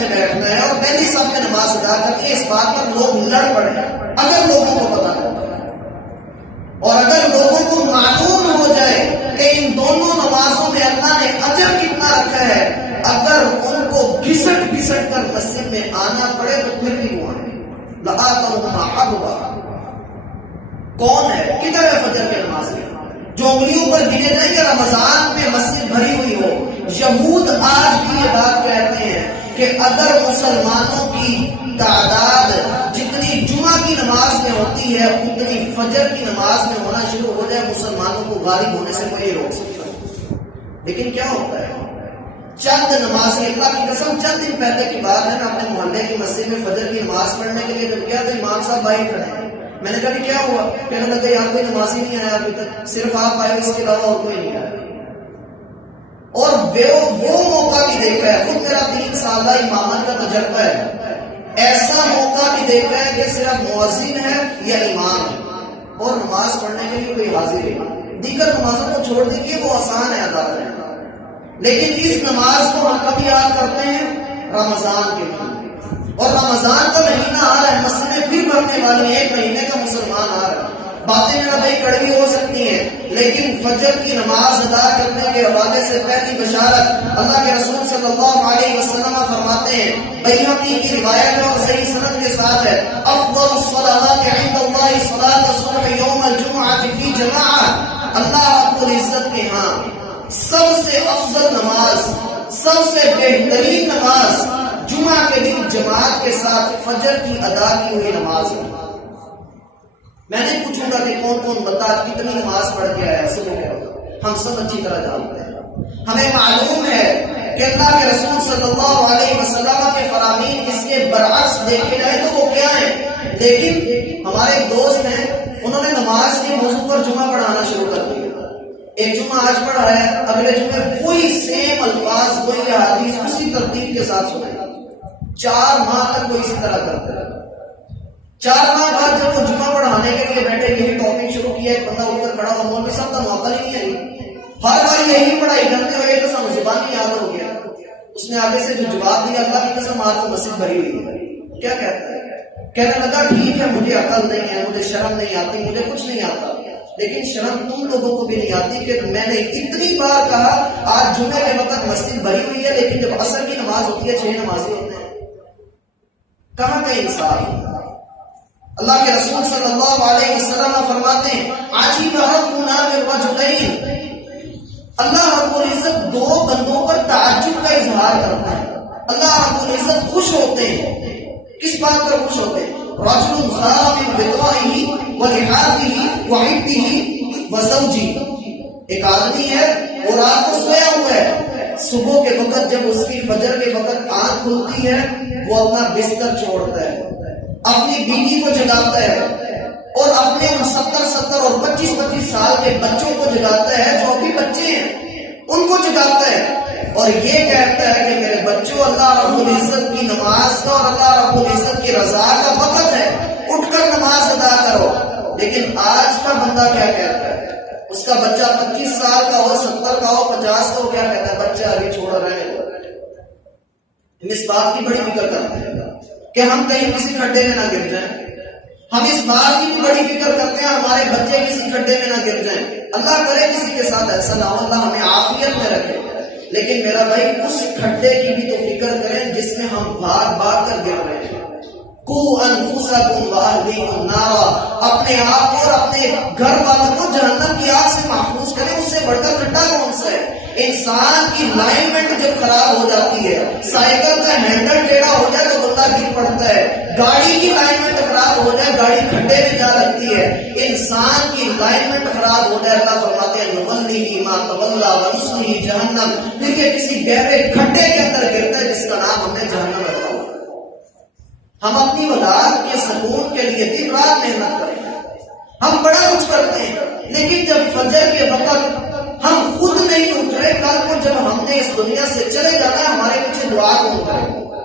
میں بیٹھنا ہے اور پہلی صف میں نماز ادا کرنی ہے، اس بات پر لوگ لڑ پڑے اگر لوگوں کو پتہ ہوتا ہے، اور اگر لوگوں کو معلوم ہو جائے کہ ان دونوں نمازوں میں اللہ نے اجر کتنا رکھا ہے، اگر ان کو گھسٹ گھسٹ کر مسجد میں آنا پڑے تو پھر بھی وہ آئیں۔ لآتوہما حبوا، کون ہے، کدھر ہے فجر کی نماز میں جو انگلیوں پر گنے جائیں گے رمضان میں مسجد بھری ہوئی ہو؟ یہود آج بھی یہ بات کہتے ہیں کہ اگر مسلمانوں کی تعداد جتنی جمعہ کی نماز میں ہوتی ہے اتنی فجر کی نماز میں ہونا شروع ہو جائے، مسلمانوں کو غالب ہونے سے کوئی روک سکتا۔ لیکن کیا ہوتا ہے، چند نمازیں، اللہ کی قسم چند دن پہلے کی بات ہے، میں اپنے محلے کی مسجد میں فجر کی نماز پڑھنے کے لیے جب گیا تو امام صاحب باہر کھڑے ہیں۔ میں نے کہا کہ کیا ہوا؟ کہنے لگا یار کوئی نمازی نہیں آیا ابھی تک، صرف آپ آئے، اس کے علاوہ اور کوئی نہیں آیا۔ اور وہ موقع بھی دیکھا ہے، خود میرا 3 سالہ امامت کا تجربہ ہے، ایسا موقع بھی دیکھا ہے کہ صرف مؤذن ہے یا امام ہے اور نماز پڑھنے کے لیے کوئی حاضر ہے۔ دیگر نمازوں کو چھوڑ دیجیے، وہ آسان ہے ادا کرنا، لیکن اس نماز کو ہم کب یاد کرتے ہیں؟ رمضان کے لیے، اور رمضان کا مہینہ آ رہا ہے، مسجدیں پھر بھرنے والی ہیں، 1 مہینے کا مسلمان آ رہا ہے۔ باتیں میرا بھائی کڑوی ہو سکتی ہیں، لیکن فجر کی نماز ادا کرنے کے حوالے سے پہلی بشارت اللہ کے رسول صلی اللہ علیہ وسلم فرماتے ہیں، بیہقی کی روایت ہے اور صحیح سند کے ساتھ ہے، افضل الصلوات عند اللہ صلاۃ الصبح یوم الجمعہ فی جماعہ، اللہ رب العزت کے ہاں سب سے افضل نماز، سب سے بہترین نماز جمعہ کے دن جماعت کے ساتھ فجر کی ادا کی ہوئی نماز ہے۔ میں نہیں پوچھوں گا کہ کون کون بتا کتنی نماز پڑھ کے آیا صبح کے وقت، ہم سب اچھی طرح جانتے ہیں، ہمیں معلوم ہے کہ اللہ کے رسول صلی اللہ علیہ وسلم کے فرامین اس کے برعکس دیکھے جائے تو وہ کیا ہیں، لیکن ہمارے ایک دوست ہیں، انہوں نے نماز کے موضوع پر جمعہ پڑھانا شروع کر دیا۔ ایک جمعہ آج پڑھا ہے، اگلے جمعے وہی سیم الفاظ، وہی حدیث اسی ترتیب کے ساتھ سنائے۔ 4 ماہ تک وہ اسی طرح کرتے رہے۔ 4 ماہ بعد جب وہ جمعہ پڑھانے کے لیے بیٹھے، یہی ٹاپک شروع کیا، ایک بندہ اٹھ کر کھڑا ہوا، مولوی صاحب کا موقع ہی نہیں آئی، ہر بار یہی پڑھائی کرتے ہوئے تو سب زبانی یاد ہو گیا۔ اس نے آگے سے جو جواب دیا، اللہ کی قسم آپ کو مسجد بھری ہوئی ہے، کیا کہتا ہے؟ کہنے لگا ٹھیک ہے، مجھے عقل نہیں ہے، مجھے شرم نہیں آتی، مجھے کچھ نہیں آتا، لیکن شرم تم لوگوں کو بھی نہیں آتی کہ میں نے اتنی بار کہا آج جمعے کے وقت مسجد بھری ہوئی ہے، لیکن جب عصر کی نماز ہوتی ہے 6 نمازیں ہوتے ہیں، کہاں کا انصاف؟ اللہ کے رسول صلی اللہ علیہ وسلم فرماتے ہیں، عجیب ربنا بالرجلین، اللہ رب العزت 2 بندوں پر تعجب کا اظہار کرتا ہے۔ اللہ رب العزت خوش ہوتے ہیں، کس بات پر خوش ہوتے ہیں؟ رجل ضامن بطائه ولحافه وعبده وزوجه، ایک آدمی ہے وہ رات کو سویا ہوا ہے، صبح کے وقت جب اس کی فجر کے وقت آنکھ کھلتی ہے وہ اپنا بستر چھوڑتا ہے، اپنی بیوی کو جگاتا ہے اور اپنے 70 اور 25 سال کے بچوں کو جگاتا ہے جو ابھی بچے ہیں ان کو جگاتا ہے، اور یہ کہتا ہے کہ میرے بچوں، اللہ رب العزت کی نماز کا اور اللہ رب العزت کی رضا کا وقت ہے، اٹھ کر نماز ادا کرو۔ لیکن آج کا بندہ کیا کہتا ہے؟ اس کا بچہ 25 سال کا ہو، 70 کا ہو، 50 کا ہو، کیا کہتا ہے؟ بچہ ابھی چھوڑ رہے ہیں۔ ہم اس بات کی بڑی فکر کرتے ہیں کہ ہم کہیں کسی کھڈے میں نہ گر جائیں، ہم اس بات کی بھی بڑی فکر کرتے ہیں ہمارے بچے کسی کھڈے میں نہ گر جائیں، اللہ کرے کسی کے ساتھ ایسا نہ ہو، اللہ ہمیں عافیت میں رکھے۔ لیکن میرا بھائی اس کھڈے کی بھی تو فکر کریں جس میں ہم بھاگ بھاگ کر گر رہے ہیں۔ قوا انفسکم واہلیکم نارا، اپنے آپ کو اور اپنے گھر والوں کو جہنم کی آگ سے محفوظ کریں، اس سے بڑھ کر کھڈا کون سا ہے؟ انسان کی لائنمنٹ جب خراب ہو جاتی ہے، سائیکل کا ہینڈل ٹیڑھا ہو جائے تو بندہ گر پڑتا ہے، گاڑی کی لائنمنٹ خراب ہو جائے گاڑی کھڈے میں جا لگتی ہے، انسان کی لائنمنٹ خراب ہو جائے اللہ فرماتے ہیں نولیہ ما تولی ونصلیہ جہنم، پھر یہ کسی گہرے کھڈے کے اندر گرتا ہے جس کا نام ہم نے جہنم رکھا ہوا۔ ہم اپنی اولاد کے سکون کے لیے دن رات محنت کریں، ہم بڑا کچھ کرتے ہیں، لیکن جب فجر کے وقت ہم خود نہیں اٹھ رہے، کل کو جب ہم نے اس دنیا سے چلے جانا ہے ہمارے پیچھے دعا کون کرے گا؟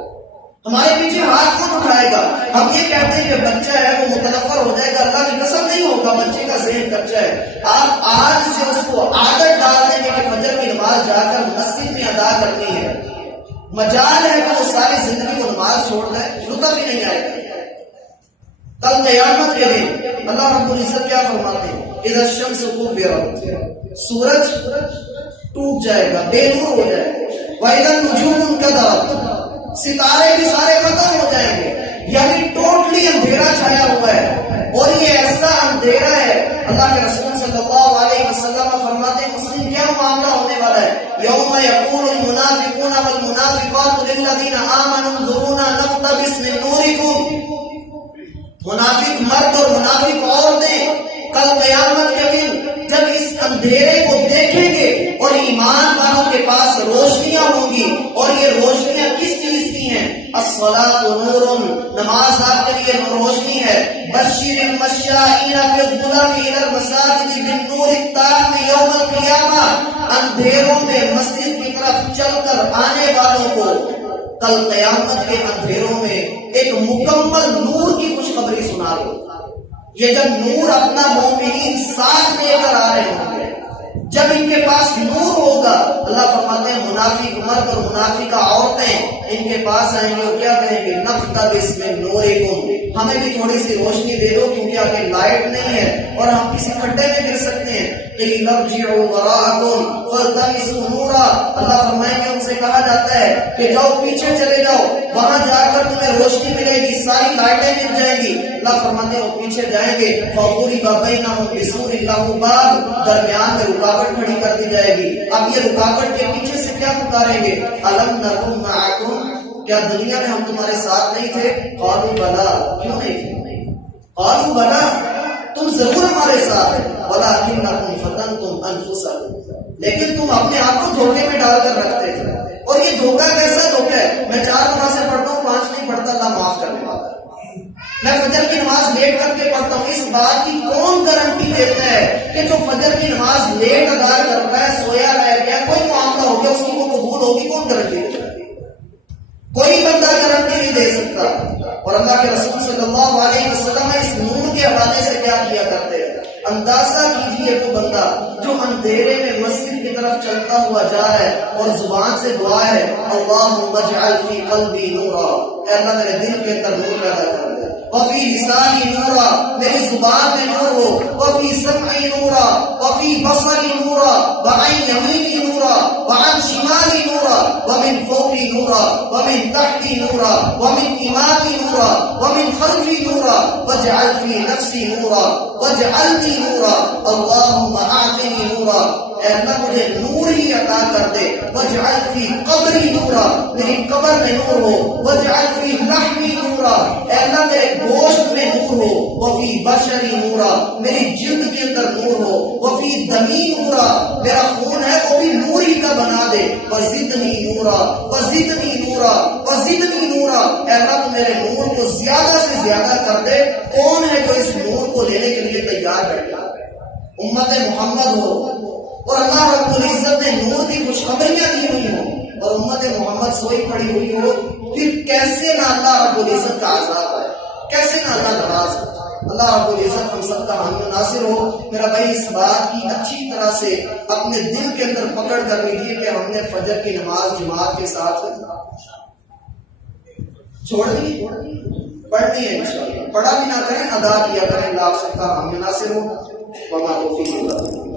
ہمارے پیچھے ہاتھ کون اٹھائے گا؟ ہم یہ کہتے ہیں کہ بچہ ہے وہ متنفر ہو جائے گا، اللہ کی قسم نہیں ہوگا، بچے کا ذہن کچا ہے۔ آپ آج سے اس کو عادت ڈال دیں گے کہ فجر کی نماز جا کر مسجد میں ادا کرنی ہے، مجال ہے کہ اس ساری زندگی کو نماز چھوڑ دے لطف ہی نہیں آئے گا. کل قیامت کے دن اللہ رب العزت کیا فرماتے ہیں؟ اذا الشمس كورت، سورج ٹوٹ جائے گا، بے نور ہو جائے گا. واذا النجوم انكدرت، ستارے بھی سارے ختم ہو جائیں گے. یعنی ٹوٹلی اندھیرا چھایا ہوا ہے، اور یہ ایسا اندھیرا ہے. اللہ کے رسول صلی اللہ علیہ وسلم فرماتے ہیں مسلم کیا معاملہ ہونے والا ہے؟ یوم یقول المنافقون والمنافقات للذین آمنوا انظرونا نقتبس من نورکم. منافق مرد اور منافق عورتیں کل قیامت کے دن جب اس اندھیرے کو دیکھیں گے اور ایمان والوں کے پاس روشنیاں ہوں گی، اور یہ روشنیاں کس چیز کی ہیں؟ الصلاۃ نور، نماز آپ کے لیے روشنی ہے. بشر المشائین فی الظلم الی المساجد بالنور التام یوم القیامہ، اندھیروں میں مسجد کی طرف چل کر آنے والوں کو کل قیامت کے اندھیروں میں ایک مکمل نور کی خوشخبری سنا دو. یہ جب نور اپنا مومنین ساتھ لے کر آ رہے ہوں گے، جب ان کے پاس نور ہوگا، اللہ فرماتے ہیں منافق مرد اور منافقہ عورتیں ان کے پاس آئیں گے اور کیا کہیں گے؟ نقتبس من نورکم، ہمیں بھی تھوڑی سی روشنی دے دو کیونکہ آگے لائٹ نہیں ہے اور ہم کسی کھڈے میں گر سکتے ہیں. قیل ارجعوا وراءکم فالتمسوا نورا، اللہ فرمائیں گے ان سے کہا جاتا ہے کہ جاؤ پیچھے چلے جاؤ، وہاں جا کر تمہیں روشنی ملے گی، ساری لائٹیں مل جائیں گی. اللہ فرماتے ہیں وہ پیچھے جائیں گے، فضرب بینہم بسور لہ باب، درمیان میں رکاوٹ کھڑی کر دی جائے گی. اب یہ رکاوٹ کے پیچھے سے کیا پکاریں گے؟ الم نکن معکم، کیا دنیا میں ہم تمہارے ساتھ نہیں تھے؟ قالوا بلا، کیوں نہیں تھے؟ قالوا بلا، تم ضرور ہمارے ساتھ ہیں. ولکنکم فتنتم انفسکم، لیکن تم اپنے آپ کو دھوکے میں ڈال کر رکھتے تھے. اور یہ دھوکہ کیسا دھوکہ ہے؟ میں 4 نمازیں پڑھتا ہوں، 5 نہیں پڑھتا، اللہ معاف کرنے والا ہے. میں فجر کی نماز لیٹ کر کے پڑھتا ہوں، اس بات کی کون گارنٹی دیتا ہے کہ جو فجر کی نماز لیٹ ادا کرتا ہے، سویا رہ گیا، کوئی معاملہ ہو گیا، اس کی وہ قبول ہوگی؟ کون گارنٹی دیتا ہے؟ کوئی بندہ گارنٹی نہیں دے سکتا. اور اللہ کے رسول صلی اللہ علیہ وسلم اس نور کے حوالے سے کیا کیا کرتے ہیں؟ اندازہ کیجیے وہ بندہ جو اندھیرے میں مسجد کی طرف چلتا ہوا جا رہا ہے اور زبان سے دعا ہے اللہم اجعل فی قلبی نورا، اے اللہ میرے دل کے اندر نور پیدا کر دے، وفی لسانی نورا، میری زبان میں نور ہو، وفی سمعی نورا، وفی بصری نورا، وعن یمینی نورا، وعن شمالی نورا، ومن فوقی نورا، ومن تحتی نورا، ومن امامی نورا، ومن خلفی نورا، واجعل فی نفسی نورا، واجعلنی نورا، اللہم اعطنی نورا، اے اللہ مجھے نور ہی عطا کر دے. واجعل فی قبری نورا، میری قبر میں نور ہو. واجعل فی لحمی نورا، اے اللہ میرے گوشت میں نور ہو. وفی بشری نورا، میری جلد کے اندر نور ہو. وفی دمی نورا، میرا خون ہے وہ بھی نور ہی کا بنا دے. وزدنی نورا، وزدنی نورا، وزدنی نورا، اے اللہ تو میرے نور کو زیادہ سے زیادہ کر دے. کون ہے جو اس نور کو لینے کے لیے تیار بیٹھا؟ امت محمد ہو اور اللہ رب العزت نے نور کی خوشخبریاں دی ہوئی ہوں اور امت محمد سوئی پڑی ہوئی ہو، پھر کیسے نہ اللہ رب العزت کا عذاب ہے، کیسے نہ اللہ ناراض ہے. اللہ رب العزت ہم سب کا حامی و ناصر ہو. میرا بھائی اس بات کی اچھی طرح سے اپنے دل کے اندر پکڑ کر لیجیے کہ ہم نے فجر کی نماز جماعت کے ساتھ چھوڑ دی، پڑھنی ہے انشاءاللہ، پڑھا بھی نہ کریں، ادا کیا کریں. اللہ آپ سب کا حامی و ناصر ہو. وما توفیق الا باللہ.